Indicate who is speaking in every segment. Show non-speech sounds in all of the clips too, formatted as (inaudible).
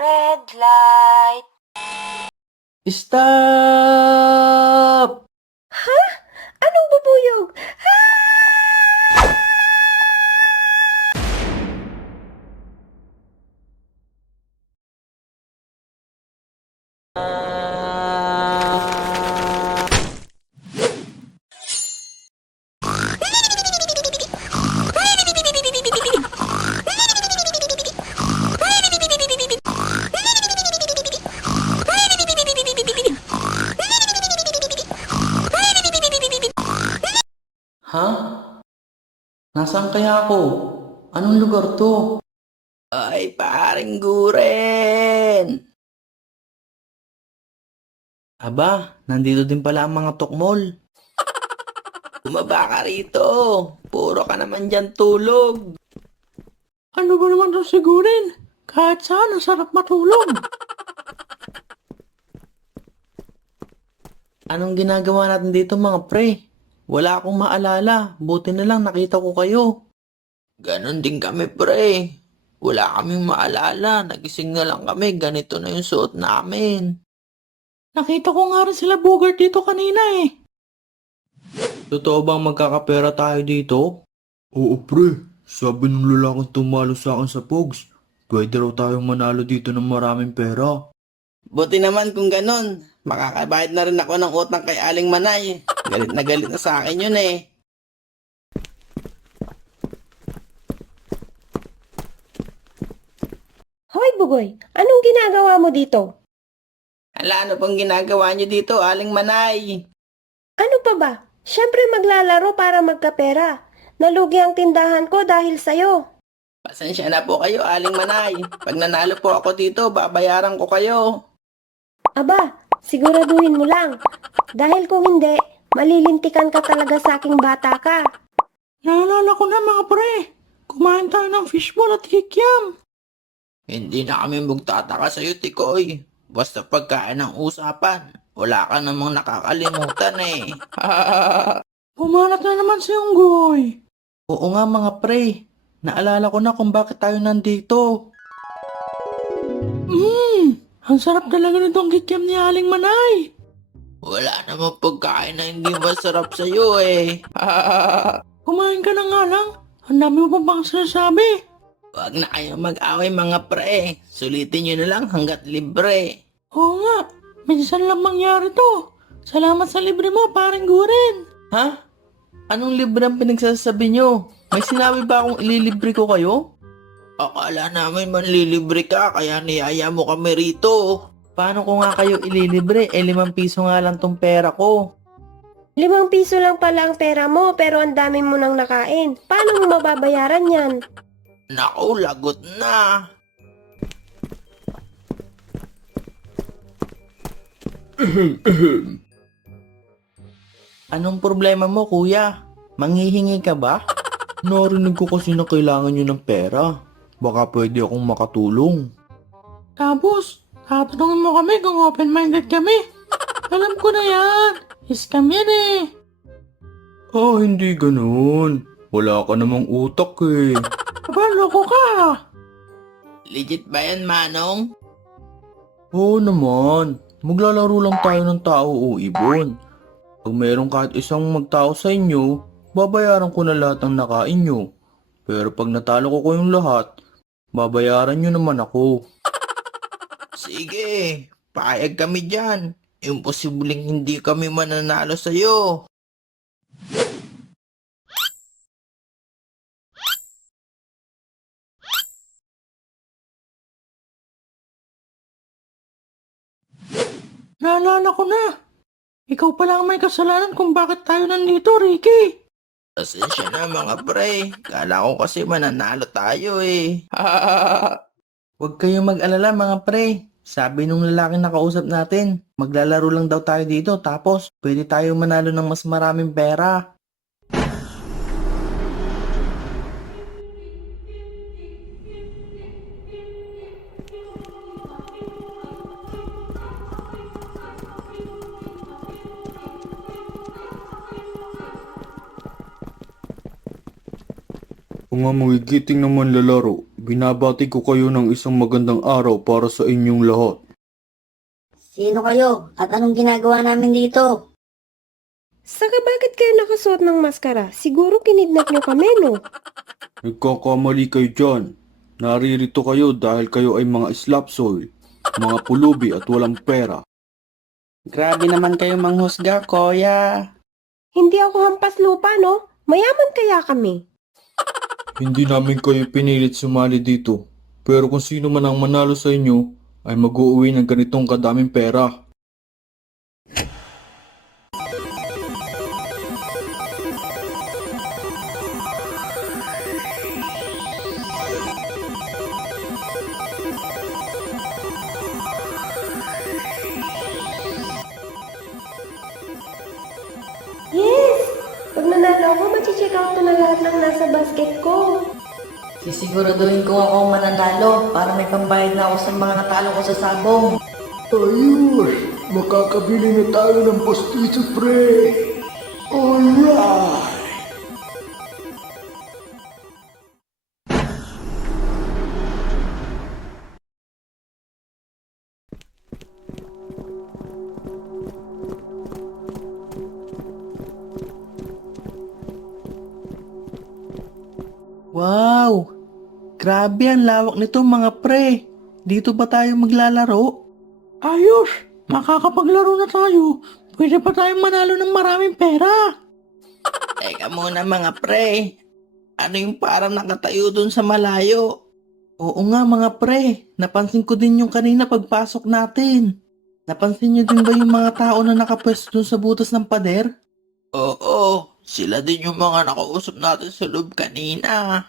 Speaker 1: Red light.
Speaker 2: Stop! Nasaan kaya ako? Anong lugar to? Ay, paring guren! Aba, nandito din pala ang mga tukmol. (laughs) Bumaba ka rito. Puro ka naman dyan tulog. Ano ba naman to sigurin? Kahit saan, ang sarap matulog. (laughs) Anong ginagawa natin dito mga pre? Wala akong maalala. Buti na lang nakita ko kayo. Ganon din kami, pre. Wala kaming maalala. Nagising na lang kami. Ganito na yung suot namin. Nakita ko nga rin sila Bogart dito kanina eh. Totoo bang magkakapera tayo dito?
Speaker 3: Oo pre, sabi ng lalaking tumalo sa akin sa Pogs, pwede raw tayong manalo dito ng maraming pera.
Speaker 2: Buti naman kung ganon. Makakabayad na rin ako ng utang kay Aling Manay. Galit na galit na sa akin yun eh.
Speaker 1: Hoy, Bugoy, anong ginagawa mo dito?
Speaker 2: Hala, ano pang ginagawa niyo dito, Aling Manay?
Speaker 1: Ano pa ba? Siyempre maglalaro para magkapera. Nalugi ang tindahan ko dahil sa'yo.
Speaker 2: Pasensya na po kayo, Aling Manay. Pag nanalo po ako dito, babayaran ko kayo.
Speaker 1: Aba, siguraduhin mo lang. Dahil kung hindi, malilintikan ka talaga sa aking bata ka.
Speaker 2: Naalala ko na mga pre. Kumain tayo ng fishball at kikiam. Hindi na kami magtataka sa'yo, Tikoy. Basta pagkain ng usapan, wala ka namang nakakalimutan eh. (laughs) Pumalat na naman si Unggoy. Oo nga mga pre. Naalala ko na kung bakit tayo nandito. Mmm, ang sarap talaga nitong kikiam ni Aling Manay. Wala namang pagkain na hindi masarap sa'yo eh. (laughs) Kumain ka na nga lang. Ang dami mo pa bang sinasabi? Huwag na kayo mag-away mga pre. Sulitin nyo na lang hanggat libre. Oo nga. Minsan lang mangyari to. Salamat sa libre mo, parang guren. Ha? Anong libre ang pinagsasabi nyo? May sinabi ba akong ililibre ko kayo? Akala namin manlilibre ka, kaya niyaya mo kami rito. Paano ko nga kayo ililibre? Eh, limang piso nga lang tong pera ko.
Speaker 1: Limang piso lang pala ang pera mo pero ang dami mo nang nakain. Paano mo mababayaran yan?
Speaker 2: Naku, lagot na. Anong problema mo, kuya? Manghihingi ka ba?
Speaker 3: Narinig ko kasi na kailangan nyo ng pera. Baka pwede akong makatulong.
Speaker 2: Tapos, tatanungin mo kami kung open-minded kami. Alam ko na yan. Scam yan eh.
Speaker 3: Ah, hindi ganun. Wala ka namang utak eh.
Speaker 2: Aba, loko ka. Legit ba yan, Manong?
Speaker 3: Oo naman. Maglalaro lang tayo ng tao o ibon. Pag meron kahit isang magtao sa inyo, babayaran ko na lahat ng nakain nyo. Pero pag natalo ko kayong lahat, babayaran nyo naman ako.
Speaker 2: Sige, payag kami dyan. Imposibleng hindi kami mananalo sa'yo. Naalala ko na. Ikaw pala ang may kasalanan kung bakit tayo nandito, Ricky. Pasensya na mga pre. Kala ko kasi mananalo tayo eh. (laughs) Huwag kayong mag-alala mga pre. Sabi nung lalaking nakausap natin, maglalaro lang daw tayo dito tapos pwede tayo manalo ng mas maraming pera.
Speaker 3: Kung nga magigiting naman lalaro, binabati ko kayo ng isang magandang araw para sa inyong lahat.
Speaker 4: Sino kayo? At anong ginagawa namin dito?
Speaker 5: Saka bakit kayo nakasuot ng maskara? Siguro kinidnap nyo kami, no?
Speaker 3: Nagkakamali kayo dyan. Naririto kayo dahil kayo ay mga slapsoil, mga pulubi at walang pera.
Speaker 6: Grabe naman kayo manghusga, Koya.
Speaker 5: Hindi ako hampas lupa, no? Mayaman kaya kami.
Speaker 3: Hindi namin kayo pinilit sumali dito. Pero kung sino man ang manalo sa inyo, ay mag-uuwi ng ganitong kadaming pera.
Speaker 5: Yes! Pag nanalo ako, machi-check out ko na lahat ng nasa basket ko.
Speaker 4: Sisiguraduhin ko ako mananalo para may pambayad na ako sa mga natalo ko sa sabong.
Speaker 3: Ayos! Makakabili na tayo ng pastiso, pre! Alright!
Speaker 6: Wow! Grabe ang lawak nito mga pre. Dito ba tayo maglalaro? Ayos! Makakapaglaro na tayo. Pwede pa tayong manalo ng maraming pera. (laughs) Teka muna mga pre. Ano yung parang nakatayo dun sa malayo? Oo nga mga pre. Napansin ko din yung kanina pagpasok natin. Napansin niyo din ba yung mga tao na nakapwesto dun sa butas ng pader? Oo, sila din yung mga nakausap natin sa loob kanina.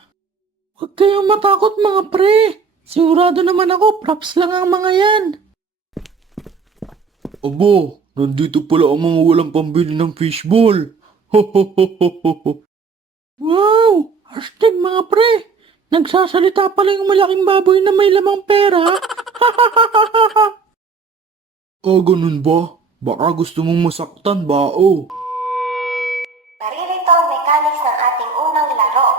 Speaker 6: Huwag kayong matakot mga pre. Sigurado naman ako, props lang ang mga yan.
Speaker 3: Abo, nandito pala ang mga walang pambili ng fishball. Ho ho ho ho ho ho.
Speaker 6: Wow! Astig mga pre! Nagsasalita pala yung malaking baboy na may lamang pera. (laughs)
Speaker 3: Ah, ganun ba? Baka gusto mong masaktan ba, oh?
Speaker 1: Naririto ang mechanics ng ating unang laro,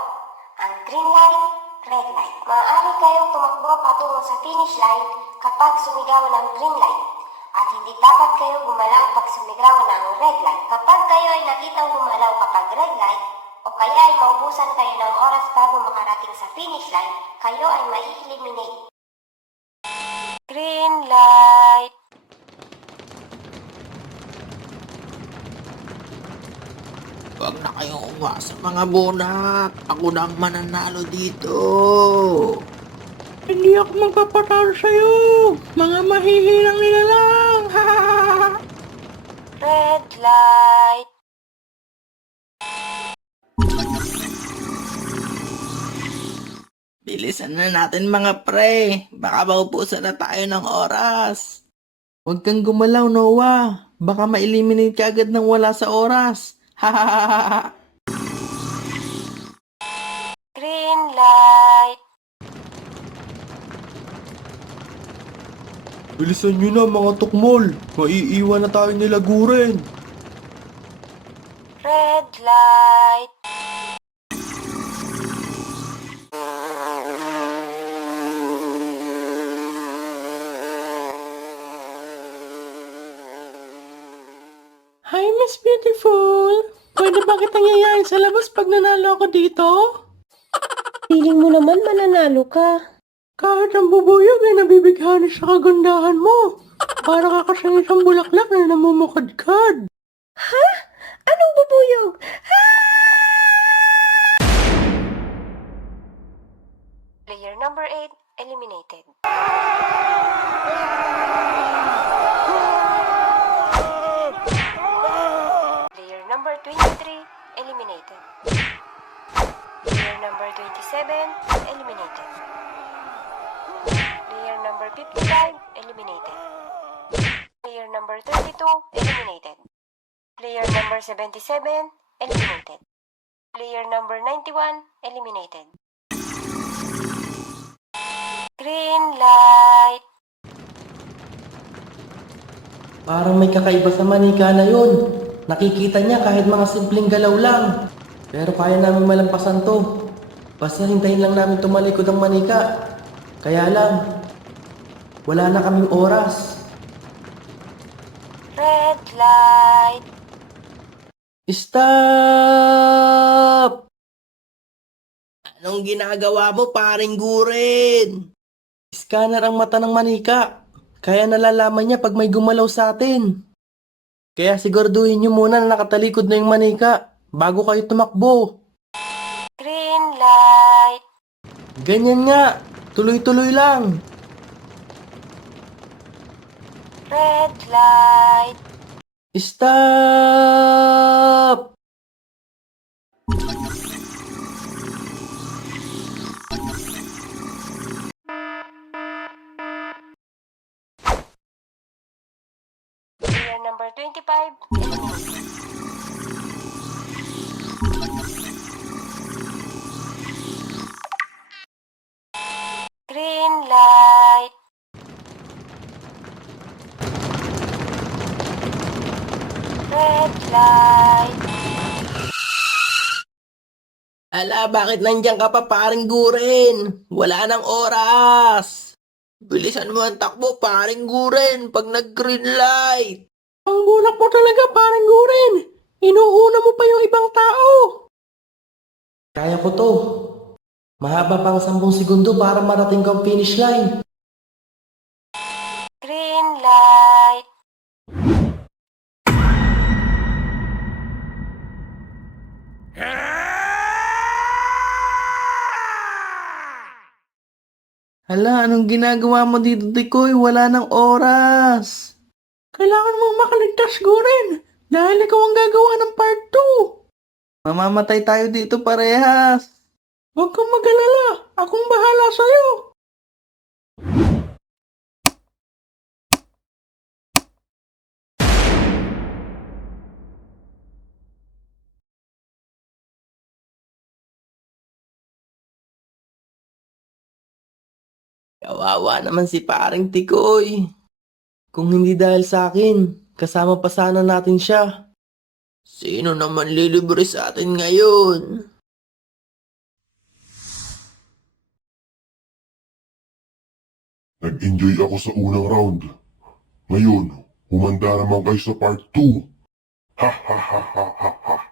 Speaker 1: green light, red light. Maaari kayong tumakbo patungo sa finish line kapag sumigaw ng green light. At hindi dapat kayo gumalaw pag sumigaw ng red light. Kapag kayo ay nakitang gumalaw kapag red light, o kaya ay maubusan kayo ng oras bago makarating sa finish line, kayo ay mai-eliminate. Green light.
Speaker 6: Huwag na kayong umasa mga bunak. Ako na ang mananalo dito. Hindi ako magpapatalo sa'yo. Mga mahihirang nila lang.
Speaker 1: Red light.
Speaker 6: Bilisan na natin mga pre. Baka maupusan na tayo ng oras. Huwag kang gumalaw, Noah. Baka ma-eliminate ka agad ng wala sa oras. (laughs)
Speaker 1: Green light.
Speaker 3: Bilisan nyo na mga tukmol. Maiiwan na tayo nila guren.
Speaker 1: Red light.
Speaker 6: Hi, Miss Beautiful. Pwede ba kitang yayain sa labas pag nanalo ako dito?
Speaker 5: Feeling mo naman mananalo ka.
Speaker 6: Kahit ang bubuyog ay nabibighani sa kagandahan mo. Para ka kasing isang bulaklak na namumukadkad.
Speaker 5: Anong bubuyog?
Speaker 1: Player number 8 eliminated. Eliminated. Player number 27 eliminated. Player number 55 eliminated. Player number 32 eliminated. Player number 77 eliminated. Player number 91 eliminated. Green light.
Speaker 6: Parang may kakaiba sa manika na yun. Nakikita niya kahit mga simpleng galaw lang. Pero kaya namin malampasan to. Basta hintayin lang namin tumalikod ang manika. Kaya lang, wala na kaming oras.
Speaker 1: Red light.
Speaker 6: Stop! Anong ginagawa mo, paring gurin? Scanner ang mata ng manika. Kaya nalalaman niya pag may gumalaw sa atin. Kaya siguraduhin niyo muna na nakatalikod na yung manika bago kayo tumakbo.
Speaker 1: Green light.
Speaker 6: Ganyan nga. Tuloy-tuloy lang.
Speaker 1: Red light.
Speaker 6: Stop!
Speaker 1: 25. eliminated. Green light. Red light.
Speaker 6: Ala, bakit nandiyan ka pa paring gurin? Wala nang oras. Bilisan mo ang takbo, paring gurin, pag nag-green light. Ang bulak mo talaga, paring gurin. Inuuna mo pa yung ibang tao. Kaya ko to. Mahaba pang 10 segundo para marating ka ang finish line.
Speaker 1: Green light.
Speaker 6: Hala, anong ginagawa mo dito, Tikoy? Wala nang oras. Kailangan mong makaligtas, Guren. Dahil ikaw ang gagawa ng part 2. Mamamatay tayo dito parehas. Huwag kang mag-alala. Akong bahala sa'yo. Kawawa naman si paring Tikoy. Kung hindi dahil sa akin, kasama pa sana natin siya. Sino naman lilibre sa atin ngayon?
Speaker 7: Nag-enjoy ako sa unang round. Ngayon, humanda naman kayo sa part 2. Ha ha ha ha ha ha.